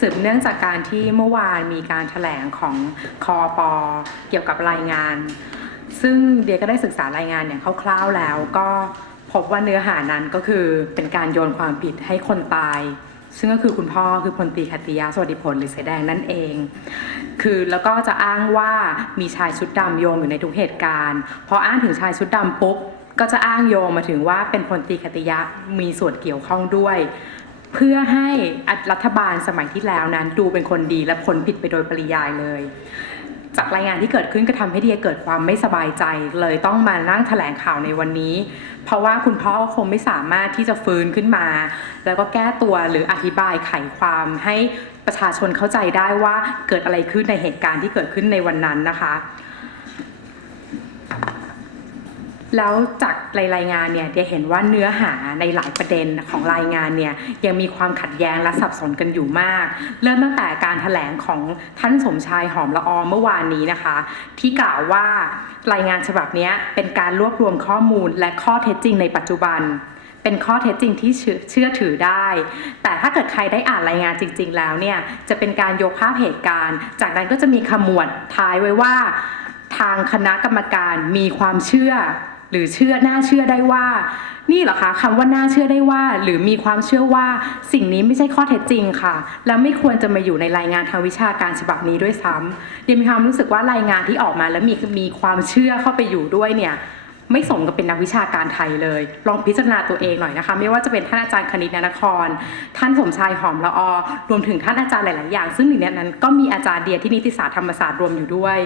สืบเนื่องจากการที่เมื่อวานมีการแถลงของคอปอเกี่ยวกับรายงาน ซึ่งเดียก็ได้ศึกษารายงานอย่างคร่าวๆแล้ว ก็พบว่าเนื้อหานั้นก็คือเป็นการโยนความผิดให้คนตาย ซึ่งก็คือคุณพ่อคือพลตรีขัติยาสวัสดิผลหรือเสแดงนั่นเอง คือแล้วก็จะอ้างว่ามีชายชุดดำโยงอยู่ในทุกเหตุการณ์พออ้างถึงชายชุดดำปุ๊บก็จะอ้างโยงมาถึงว่าเป็นพลตรีขัตติยะมีส่วนเกี่ยวข้องด้วย เพื่อให้รัฐบาลสมัยที่แล้วนั้น ดูเป็นคนดีและพ้นผิดไปโดยปริยายเลย จากรายงานที่เกิดขึ้นก็ทำให้เดียเกิดความไม่สบายใจเลยต้องมานั่งแถลงข่าวในวันนี้ เพราะว่าคุณพ่อคงไม่สามารถที่จะฟื้นขึ้นมา แล้วก็แก้ตัวหรืออธิบายไขความให้ประชาชนเข้าใจได้ว่าเกิดอะไรขึ้นในเหตุการณ์ที่เกิดขึ้นในวันนั้นนะคะ แล้วจากรายงานเนี่ยเดียเห็นว่าเนื้อหาในหลายประเด็นของรายงานเนี่ยยังมีความขัดแย้งและสับสนกันอยู่มาก เริ่มตั้งแต่การถแถลงของท่านสมชายหอมละออเมื่อวานนี้นะคะ ที่กล่าวว่ารายงานฉบับนี้เป็นการรวบรวมข้อมูลและข้อเท็จจริงในปัจจุบัน เป็นข้อเท็จจริงที่เชื่อเชื่อถือได้ แต่ถ้าเกิดใครได้อ่านรายงานจริง ๆ แล้วเนี่ยจะเป็นการยกภาพเหตุการณ์ จากนั้นก็จะมีขมวดท้ายไว้ว่า ทางคณะกรรมการมีความเชื่อ หรือเชื่อน่าเชื่อได้ว่า นี่เหรอคะคำว่าน่าเชื่อได้ว่า หรือมีความเชื่อว่าสิ่งนี้ไม่ใช่ข้อเท็จจริงค่ะ แล้วไม่ควรจะมาอยู่ในรายงานทางวิชาการฉบับนี้ด้วยซ้ำเดียมีความรู้สึกว่ารายงานที่ออกมาแล้วมีมีความเชื่อเข้าไปอยู่ด้วยเนี่ยไม่สมกับเป็นนักวิชาการไทยเลย ลองพิจารณาตัวเองหน่อยนะคะ ไม่ว่าจะเป็นท่านอาจารย์คณิตนานคร ท่านสมชายหอมละออรวมถึงท่านอาจารย์หลาย ๆ อย่าง ซึ่งหนึ่งในนั้นก็มีอาจารย์เดียที่นิติศาสตร์ธรรมศาสตร์รวมอยู่ด้วย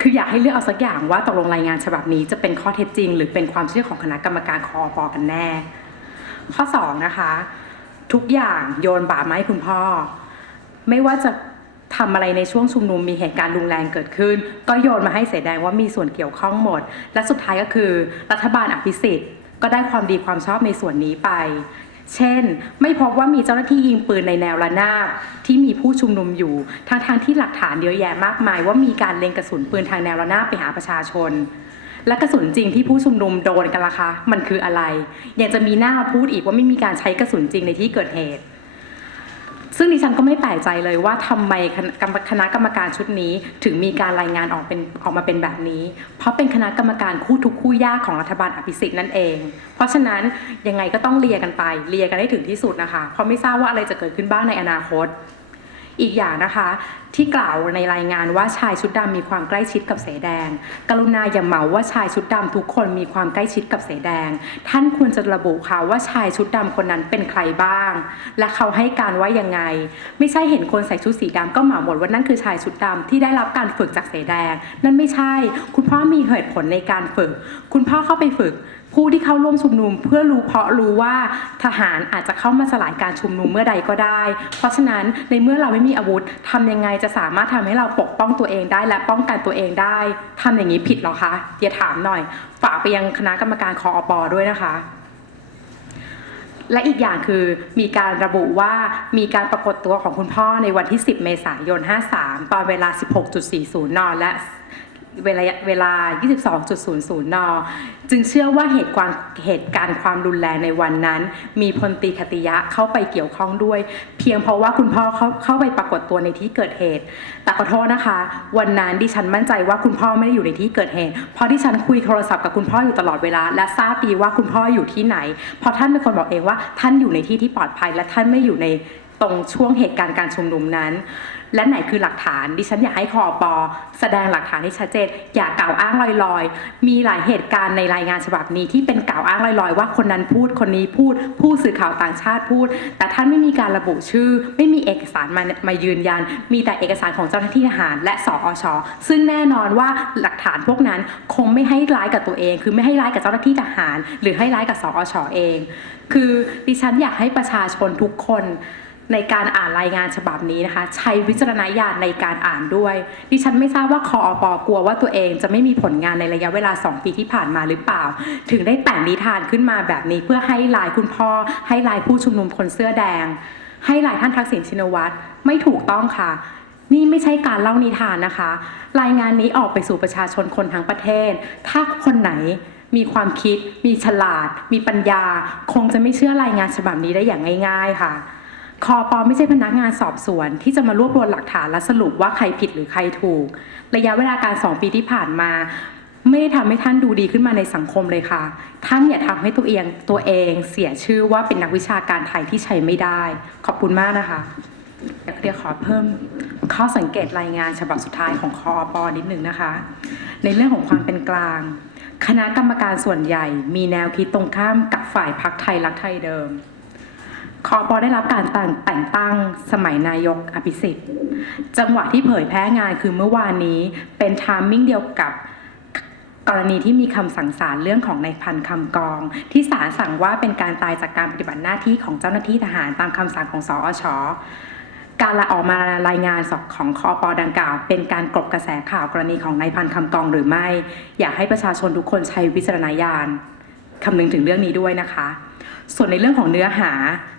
คืออยากให้เลือกเอาสักอย่างว่าตกลงรายงานฉบับนี้จะเป็นข้อเท็จจริง หรือเป็นความเชื่อของคณะกรรมการคอปอกันแน่ ข้อสองนะคะ ทุกอย่างโยนบาปมาให้คุณพ่อ ไม่ว่าจะทำอะไรในช่วงชุมนุมมีเหตุการณ์รุนแรงเกิดขึ้น ก็โยนมาให้เสดงว่ามีส่วนเกี่ยวข้องหมด และสุดท้ายก็คือ รัฐบาลอภิสิทธิ์ก็ได้ความดีความชอบในส่วนนี้ไป เช่น ไม่พบว่ามีเจ้าหน้าที่ยิงปืนในแนวระนาบที่มีผู้ชุมนุมอยู่ทางทางๆที่หลักฐานเยอะแยะมากมาย ว่ามีการเล็งกระสุนปืนทางแนวระนาบไปหาประชาชน และกระสุนจริงที่ผู้ชุมนุมโดนกันล่ะคะ มันคืออะไร ยังจะมีหน้ามาพูดอีกว่าไม่มีการใช้กระสุนจริงในที่เกิดเหตุ ซึ่งดิฉันก็ไม่แปลกใจเลยว่าทำไมคณะกรรมการชุดนี้ ถึงมีการรายงานออกเป็นออกมาเป็นแบบนี้ เพราะเป็นคณะกรรมการคู่ทุกคู่ยากของรัฐบาลอภิสิทธิ์นั่นเอง เพราะฉะนั้นยังไงก็ต้องเลียกันไปเลียกันให้ถึงที่สุดนะคะ เพราะไม่ทราบว่าอะไรจะเกิดขึ้นบ้างในอนาคต อีกอย่างนะคะ ที่กล่าวในรายงานว่าชายชุดดำมีความใกล้ชิดกับเสแดง กรุณาอย่าเหมาว่าชายชุดดำทุกคนมีความใกล้ชิดกับเสแดง ท่านควรจะระบุค่ะว่าชายชุดดำคนนั้นเป็นใครบ้าง และเขาให้การว่ายังไง ไม่ใช่เห็นคนใส่ชุดสีดำก็เหมาหมดว่านั่นคือชายชุดดำที่ได้รับการฝึกจากเสแดง นั่นไม่ใช่ คุณพ่อมีเหตุผลในการฝึก คุณพ่อเข้าไปฝึก ผู้ที่เข้าร่วมชุมนุมเพื่อรู้เพราะรู้ว่าทหารอาจจะเข้ามาสลายการชุมนุมเมื่อใดก็ได้ เพราะฉะนั้นในเมื่อเราไม่มีอาวุธทำยังไงจะสามารถทำให้เราปกป้องตัวเองได้ และป้องกันตัวเองได้ทำอย่างนี้ผิดหรอคะเดี๋ยวถามหน่อย ฝากไปยังคณะกรรมการคออปด้วยนะคะและอีกอย่างคือมีการระบุว่ามีการปรากฏตัวของคุณพ่อในวันที่ 10 เมษายน 53 ตอนเวลา 16.40 น และ เวลาเวลา 22.00 น จึงเชื่อว่าเหตุการณ์เหตุการณ์ความรุนแรงในวันนั้น มีพลตีคติยะเข้าไปเกี่ยวข้องด้วย เพียงเพราะว่าคุณพ่อเขาเข้าไปปรากฏตัวในที่เกิดเหตุ แต่ขอโทษนะคะ วันนั้นดิฉันมั่นใจว่าคุณพ่อไม่ได้อยู่ในที่เกิดเหตุ เพราะดิฉันคุยโทรศัพท์กับคุณพ่ออยู่ตลอดเวลา และทราบดีว่าคุณพ่ออยู่ที่ไหน เพราะท่านเป็นคนบอกเองว่าท่านอยู่ในที่ที่ปลอดภัย และท่านไม่อยู่ในตรงช่วงเหตุการณ์การชุมนุมนั้น และไหนคือหลักฐาน ดิฉันอยากให้คอปอแสดงหลักฐานให้ชัดเจน อย่ากล่าวอ้างลอยๆ มีหลายเหตุการณ์ในรายงานฉบับนี้ที่เป็นกล่าวอ้างลอยๆ ว่าคนนั้นพูดคนนี้พูด ผู้สื่อข่าวต่างชาติพูด แต่ท่านไม่มีการระบุชื่อ ไม่มีเอกสารมามายืนยัน มีแต่เอกสารของเจ้าหน้าที่ทหาร และสอชซึ่งแน่นอนว่าหลักฐานพวกนั้นคงไม่ให้ร้ายกับตัวเอง คือไม่ให้ร้ายกับเจ้าหน้าที่ทหาร หรือให้ร้ายกับสอชเอง คือดิฉันอยากให้ประชาชนทุกคน ในการอ่านรายงานฉบับนี้นะคะ ใช้วิจารณญาณในการอ่านด้วย ดิฉันไม่ทราบว่าคออปกลัวว่าตัวเองจะไม่มีผลงานในระยะเวลา 2 ปีที่ผ่านมาหรือเปล่า ถึงได้แต่งนิทานขึ้นมาแบบนี้เพื่อให้ลายคุณพ่อ ให้ลายผู้ชุมนุมคนเสื้อแดง ให้ลายท่านทักษิณชินวัตรไม่ถูกต้องค่ะนี่ไม่ใช่การเล่านิทานนะคะ รายงานนี้ออกไปสู่ประชาชนคนทั้งประเทศ ถ้าคนไหนมีความคิด มีฉลาด มีปัญญา คงจะไม่เชื่อรายงานฉบับนี้ได้อย่างง่าย ๆ ค่ะ คอปอไม่ใช่พนักงานสอบสวน ที่จะมารวบรวมหลักฐานและสรุปว่าใครผิดหรือใครถูก ระยะเวลาการสองปีที่ผ่านมา ไม่ได้ทำให้ท่านดูดีขึ้นมาในสังคมเลยค่ะ ท่านอย่าทำให้ตัวเองตัวเองเสียชื่อว่าเป็นนักวิชาการไทยที่ใช้ไม่ได้ ขอบคุณมากนะคะเดี๋ยวขอเพิ่มข้อสังเกตรายงานฉบับสุดท้ายของคอปอนิดหนึ่งนะคะ ในเรื่องของความเป็นกลาง คณะกรรมการส่วนใหญ่มีแนวคิดตรงข้ามกับฝ่ายพักไทยรักไทยเดิม คอปอได้รับการแต่งต,งตั้งสมัยนายกอภิสิทธิ์ จังหวะที่เผยแพร่งานคือเมื่อวานนี้เป็นทามมิ่งเดียวกับกรณีที่มีคำสั่งศาลเรื่องของนายพันคำกอง ที่ศาลสั่งว่าเป็นการตายจากการปฏิบัติหน้าที่ของเจ้าหน้าที่ทหารตามคำสั่งของสอชการลาออกมารายงานสอบของคอปอดังกล่าว เป็นการกลบกระแสข่าวกรณีของนายพันคำกองหรือไม่ อยากให้ประชาชนทุกคนใช้วิจารณญาณคำนึงถึงเรื่องนี้ด้วยนะคะ ส่วนในเรื่องของเนื้อหา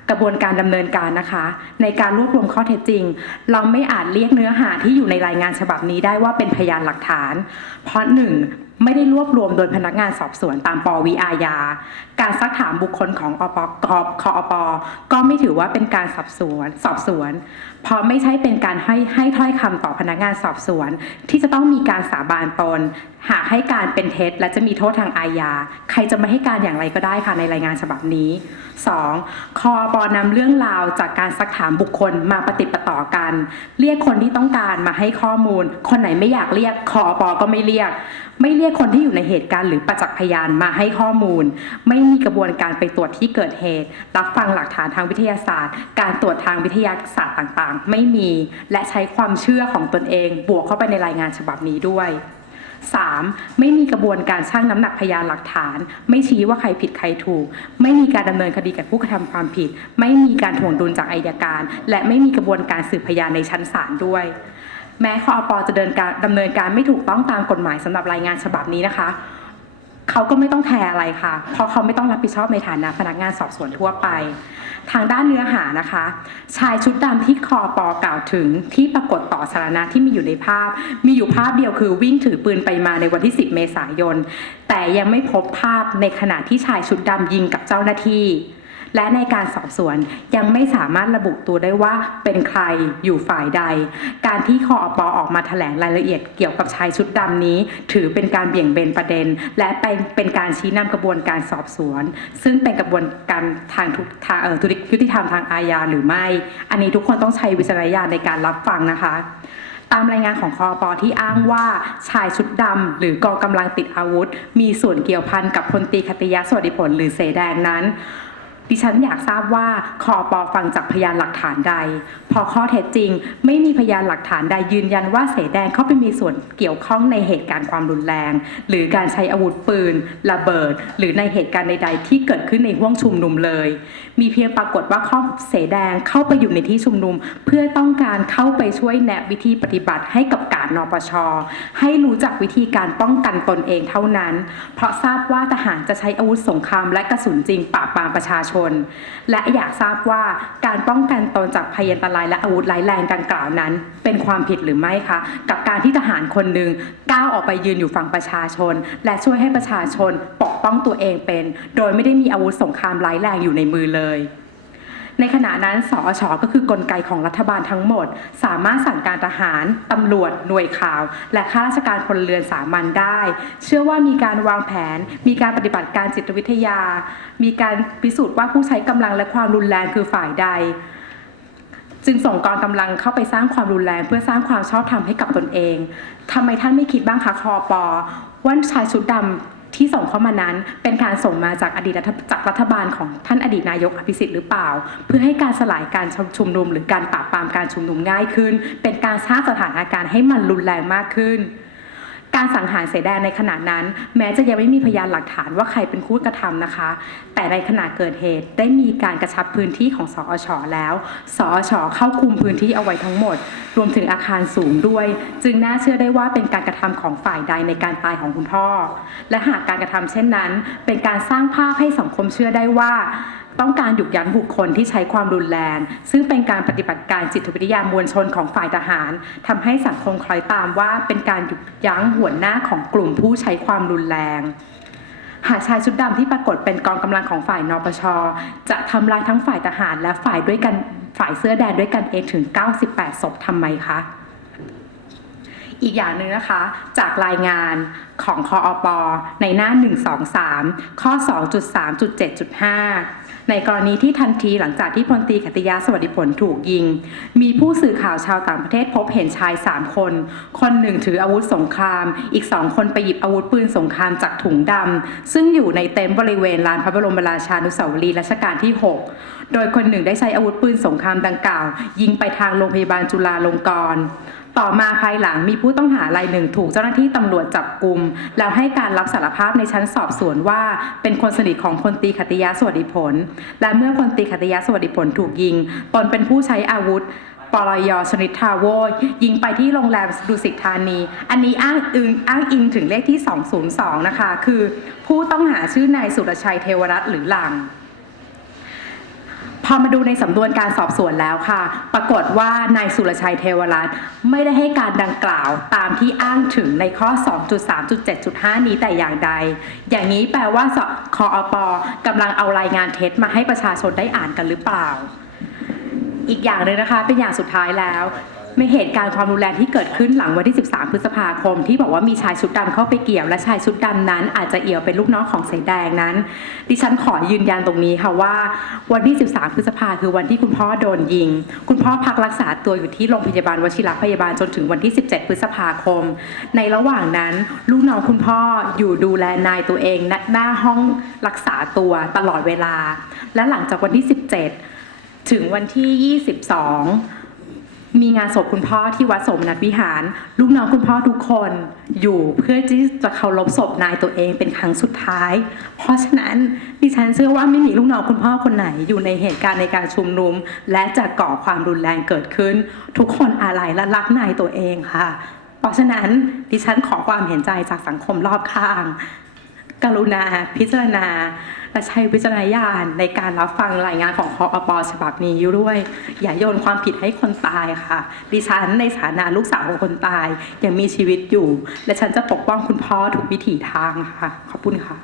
กระบวนการดำเนินการนะคะ ในการรวบรวมข้อเท็จจริง เราไม่อาจเรียกเนื้อหาที่อยู่ในรายงานฉบับนี้ได้ว่าเป็นพยานหลักฐาน เพราะหนึ่งไม่ได้รวบรวมโดยพนักงานสอบสวนตามปวิอาญา การซักถามบุคคลของอปกคอปก็ไม่ถือว่าเป็นการสอบสวนสอบสวน เพราะไม่ใช่เป็นการให้ให้ถ้อยคำต่อพนักงานสอบสวน ที่จะต้องมีการสาบานตน หากให้การเป็นเท็จและจะมีโทษทางอาญา ใครจะไม่ให้การอย่างไรก็ได้ค่ะในรายงานฉบับนี้ 2. คอปนำเรื่องราวจากการซักถามบุคคลมาปฏิประต่อกัน เรียกคนที่ต้องการมาให้ข้อมูล คนไหนไม่อยากเรียกคอปอก็ไม่เรียก ไม่เรียกคนที่อยู่ในเหตุการณ์หรือประจักษ์พยานมาให้ข้อมูล ไม่มีกระบวนการไปตรวจที่เกิดเหตุ รับฟังหลักฐานทางวิทยาศาสตร์ การตรวจทางวิทยาศาสตร์ต่างๆ ไม่มี และใช้ความเชื่อของตนเอง บวกเข้าไปในรายงานฉบับนี้ด้วย 3. ไม่มีกระบวนการชั่งน้ำหนักพยานหลักฐาน ไม่ชี้ว่าใครผิดใครถูก ไม่มีการดำเนินคดีกับผู้กระทำความผิด ไม่มีการถ่วงดุลจากอายการ และไม่มีกระบวนการสืบพยานในชั้นศาลด้วย แม้คอปจะเดินการดำเนินการไม่ถูกต้องตามกฎหมายสำหรับรายงานฉบับนี้นะคะ เขาก็ไม่ต้องแคร์อะไรค่ะ เพราะเขาไม่ต้องรับผิดชอบในฐานะพนักงานสอบสวนทั่วไป ทางด้านเนื้อหานะคะ ชายชุดดำที่คอปอกล่าวถึงที่ปรากฏต่อสาธารณะที่มีอยู่ในภาพ มีอยู่ภาพเดียวคือวิ่งถือปืนไปมาในวันที่ 10 เมษายน แต่ยังไม่พบภาพในขณะที่ชายชุดดำยิงกับเจ้าหน้าที่ และในการสอบสวนยังไม่สามารถระบุตัวได้ว่าเป็นใครอยู่ฝ่ายใด การที่คออปออกมาแถลงรายละเอียดเกี่ยวกับชายชุดดำนี้ ถือเป็นการเบี่ยงเบนประเด็น และเป็นเป็นการชี้นำกระบวนการสอบสวน ซึ่งเป็นกระบวนการทางทุกทางเอ่อยุติธรรมทางอาญาหรือไม่ อันนี้ทุกคนต้องใช้วิจารณญาณในการรับฟังนะคะตามรายงานของคอปอที่อ้างว่าชายชุดดำหรือกองกำลังติดอาวุธ มีส่วนเกี่ยวพันกับพลตีคติยะสวัสดิผลหรือเสแดงนั้น ดิฉันอยากทราบว่าคอปอฟังจากพยานหลักฐานใด พอข้อเท็จจริง ไม่มีพยานหลักฐานใดยืนยันว่าเสแดงเข้าไปมีส่วนเกี่ยวข้องในเหตุการณ์ความรุนแรง หรือการใช้อาวุธปืน ระเบิด หรือในเหตุการณ์ใด ๆ ที่เกิดขึ้นในห้วงชุมนุมเลย มีเพียงปรากฏว่าข้อเสแดงเข้าไปอยู่ในที่ชุมนุม เพื่อต้องการเข้าไปช่วยแนะวิธีปฏิบัติให้กับการนปช ให้รู้จักวิธีการป้องกันตนเองเท่านั้น เพราะทราบว่าทหารจะใช้อาวุธสงครามและกระสุนจริงปราบปรามประชาชนและอยากทราบว่าการป้องกันตนจากภัยอันตรายและอาวุธร้ายแรงดังกล่าวนั้น เป็นความผิดหรือไม่คะ กับการที่ทหารคนหนึ่งก้าวออกไปยืนอยู่ฝั่งประชาชน และช่วยให้ประชาชนปกป้องตัวเองเป็น โดยไม่ได้มีอาวุธสงครามร้ายแรงอยู่ในมือเลย ในขณะนั้นสอชอก็คือกลไกของรัฐบาลทั้งหมด สามารถสั่งการทหาร ตำรวจ หน่วยข่าว และข้าราชการพลเรือนสามัญได้ เชื่อว่ามีการวางแผน มีการปฏิบัติการจิตวิทยา มีการพิสูจน์ว่าผู้ใช้กำลังและความรุนแรงคือฝ่ายใด จึงส่งกองกำลังเข้าไปสร้างความรุนแรงเพื่อสร้างความชอบธรรมให้กับตนเองทำไมท่านไม่คิดบ้างคะคอปอว่าชายชุดดำ ที่ส่งเข้ามานั้นเป็นการส่งมาจากอดีตจากรัฐบาลของท่านอดีตนายกอภิสิทธิ์หรือเปล่า เพื่อให้การสลายการชุมนุม หรือการปราบปรามการชุมนุมง่ายขึ้น เป็นการสร้างสถานการณ์ให้มันรุนแรงมากขึ้น การสังหารเสแดงในขณะนั้น แม้จะยังไม่มีพยานหลักฐานว่าใครเป็นผู้กระทำนะคะ แต่ในขณะเกิดเหตุได้มีการกระชับพื้นที่ของสอชแล้ว สอชเข้าคุมพื้นที่เอาไว้ทั้งหมด รวมถึงอาคารสูงด้วย จึงน่าเชื่อได้ว่าเป็นการกระทำของฝ่ายใดในการตายของคุณพ่อ และหากการกระทำเช่นนั้น เป็นการสร้างภาพให้สังคมเชื่อได้ว่า ต้องการหยุดยั้งบุคคลที่ใช้ความรุนแรง ซึ่งเป็นการปฏิบัติการจิตวิทยามวลชนของฝ่ายทหารทำให้สังคมคล้อยตามว่าเป็นการหยุดยั้งหัวหน้าของกลุ่มผู้ใช้ความรุนแรงหากชายชุดดำที่ปรากฏเป็นกองกำลังของฝ่ายนปช จะทำลายทั้งฝ่ายทหารและฝ่ายด้วยกันฝ่ายเสื้อแดงด้วยกันเองถึง 98 ศพทำไมคะ อีกอย่างหนึ่งนะคะ จากรายงานของคออปในหน้า 123 ข้อ 2.3.7.5 ในกรณีที่ทันทีหลังจากที่พลตรีขติยาสวัสดิผลถูกยิง มีผู้สื่อข่าวชาวต่างประเทศพบเห็นชาย 3 คน คนหนึ่งถืออาวุธสงคราม อีก2คนไปหยิบอาวุธปืนสงครามจากถุงดำ ซึ่งอยู่ในเต็นท์บริเวณลานพระบรมราชานุสาวรีย์รัชกาลที่ 6 โดยคนหนึ่งได้ใช้อาวุธปืนสงครามดังกล่าว ยิงไปทางโรงพยาบาลจุฬาลงกรณ์ ต่อมาภายหลังมีผู้ต้องหารายหนึ่งถูกเจ้าหน้าที่ตำรวจจับกลุ่มแล้วให้การรับสารภาพในชั้นสอบสวนว่า เป็นคนสนิทของพลตีขติยาสวัสดิผล และเมื่อพลตีขติยาสวัสดิผลถูกยิง ตนเป็นผู้ใช้อาวุธปลยชนิดทาโวยิงไปที่โรงแรมดุสิตธานี อันนี้อ้างอิงอ้างอิงถึงเลขที่ 202 นะคะ คือผู้ต้องหาชื่อนายสุรชัยเทวรัตน์หรือหลัง พอมาดูในสำนวนการสอบสวนแล้วค่ะ ปรากฏว่านายสุรชัยเทวรัตน์ไม่ได้ให้การดังกล่าวตามที่อ้างถึงในข้อ 2.3.7.5 นี้แต่อย่างใด อย่างนี้แปลว่าสคออปกำลังเอารายงานเท็จมาให้ประชาชนได้อ่านกันหรือเปล่า อีกอย่างหนึ่งนะคะ เป็นอย่างสุดท้ายแล้ว ไม่เหตุการณ์ความรุนแรงที่เกิดขึ้นหลังวันที่ 13 พฤษภาคม ที่บอกว่ามีชายชุดดำเข้าไปเกี่ยว และชายชุดดำนั้น อาจจะเอี่ยวเป็นลูกน้องของเสแดงนั้น ดิฉันขอยืนยันตรงนี้ค่ะว่า วันที่ 13 พฤษภาคือวันที่คุณพ่อโดนยิง คุณพ่อพักรักษาตัวอยู่ที่โรงพยาบาลวชิรพยาบาลจนถึงวันที่ 17 พฤษภาคม ในระหว่างนั้น ลูกน้องคุณพ่ออยู่ดูแลนายตัวเองณหน้าห้องรักษาตัวตลอดเวลา และหลังจากวันที่ 17 ถึงวันที่ 22 มีงานศพคุณพ่อที่วัดสมนัตวิหาร ลูกน้องคุณพ่อทุกคนอยู่เพื่อที่จะเคารพศพนายตัวเองเป็นครั้งสุดท้าย เพราะฉะนั้นดิฉันเชื่อว่าไม่มีลูกน้องคุณพ่อคนไหน อยู่ในเหตุการณ์ในการชุมนุม และจะก่อความรุนแรงเกิดขึ้น ทุกคนอาลัยและรักนายตัวเองค่ะ เพราะฉะนั้นดิฉันขอความเห็นใจจากสังคมรอบข้าง กรุณาพิจารณาและใช้วิจารณญาณในการรับฟังรายงานของคออปฉบับนี้อยู่ด้วย อย่าโยนความผิดให้คนตายค่ะ ดิฉันในฐานะลูกสาวของคนตายยังมีชีวิตอยู่ และฉันจะปกป้องคุณพ่อทุกวิถีทางค่ะ ขอบคุณค่ะ